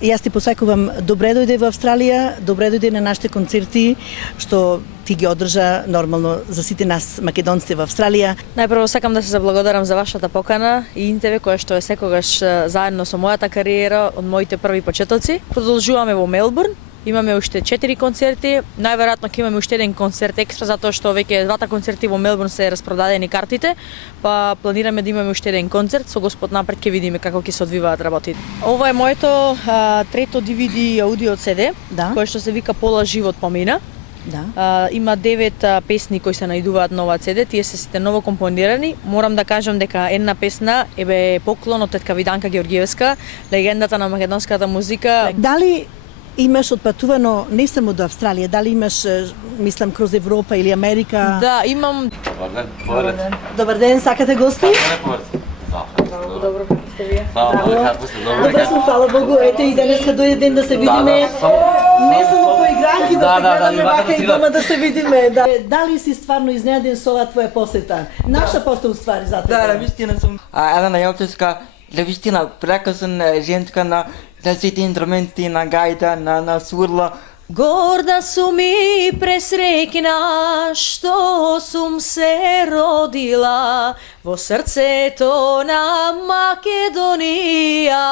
Јас ти посакувам добре дојде во Австралија, добре дојде на нашите концерти, што ти ги одржа нормално за сите нас македонци во Австралија. Најпрво сакам да се заблагодарам за вашата покана и ИНТВ која што е секогаш заедно со мојата кариера од моите први почетоци. Продолжуваме во Мелбурн. Имаме уште 4 концерти, најверојатно ќе имаме уште еден концерт екстра затоа што веќе двата концерти во Мелбурн се распродадени картите, па планираме да имаме уште еден концерт, со Господ напред ќе видиме како ќе се одвиваат работите. Ова е моето трето DVD аудио CD, кое што се вика Пола живот помина. Да. Има 9 песни кои се најдуваат на ова CD, тие се сите ново компонирани. Морам да кажам дека една песна е поклон од тетка Виданка Георгиевска, легендата на македонската музика. Дали имаш отпатувано не само до Австралија, дали имаш, мислам, кроз Европа или Америка? Да, имам. Добар ден. Добар ден, сакате гости? Добро, како сте вие? Добре сум, фала Богу. Ете и денеска дојде ден да се видиме. Не само по игранки да се гледаме, вака и дома да се видиме. Дали си стварно изненаден со оваа твоја посета? Наша посета уствари за тебе. Да, вистина сум. Елена Јовчевска, вистина прекрасна женска на сите инструменти, на гајда, на сурла. Горда сум и пресреќна што сум се родила во срцето на Македонија.